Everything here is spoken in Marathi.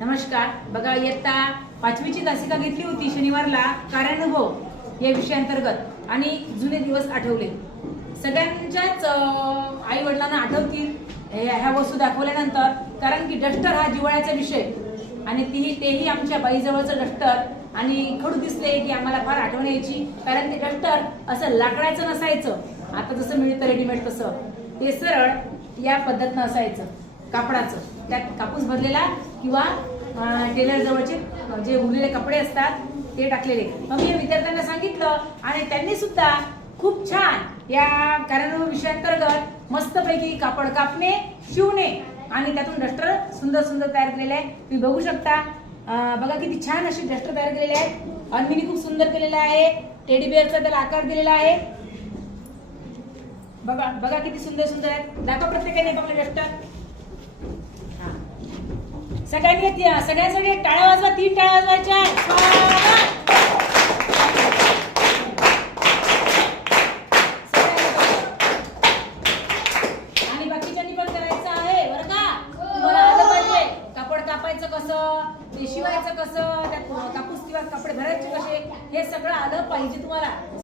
नमस्कार. बघा, इयत्ता 5वीची तासिका घेतली होती शनिवारला कार्यानुभव या विषयाअंतर्गत आणि जुने दिवस आठवले. सगळ्यांच्याच आई वडिलांना आठवतील ह्या वस्तू दाखवल्यानंतर, कारण की डस्टर हा जिव्हाळ्याचा विषय आणि तेही आमच्या बाईजवळचं डस्टर आणि खडू दिसले की आम्हाला फार आठवण यायची. कारण ते डस्टर असं लाकडाचं नसायचं, आता जसं मिळतं रेडीमेड तसं. ते सरळ या पद्धतीनं असायचं, कापडाचं. त्यात कापूस भरलेला किंवा टेलर जवळचे जे उरलेले कपडे असतात ते टाकलेले. मग मी विद्यार्थ्यांना सांगितलं आणि त्यांनी सुद्धा खूप छान या कार्यानुभव विषयाअंतर्गत मस्तपैकी कापड कापणे, शिवणे आणि त्यातून डस्टर सुंदर सुंदर तयार केलेले आहे. तुम्ही बघू शकता. बघा किती छान अशी डस्टर तयार केलेले आहेत. अन्वीनी खूप सुंदर केलेलं आहे. टेडी बिअरचा त्याला आकार दिलेला आहे. बघा बघा किती सुंदर सुंदर आहेत. दाखवा प्रत्येकाने बघा डस्टर. सगळ्यांसाठी टाळ्या वाजवा. 3 टाळ्या वाजवायच्या. आणि बाकीच्यांनी पण करायचं आहे बरं का. तुम्हाला आलं पाहिजे कापड कापायचं कसं, ते शिवायचं कसं, त्यात कापूस किंवा कपडे भरायचे कसे, हे सगळं आलं पाहिजे तुम्हाला.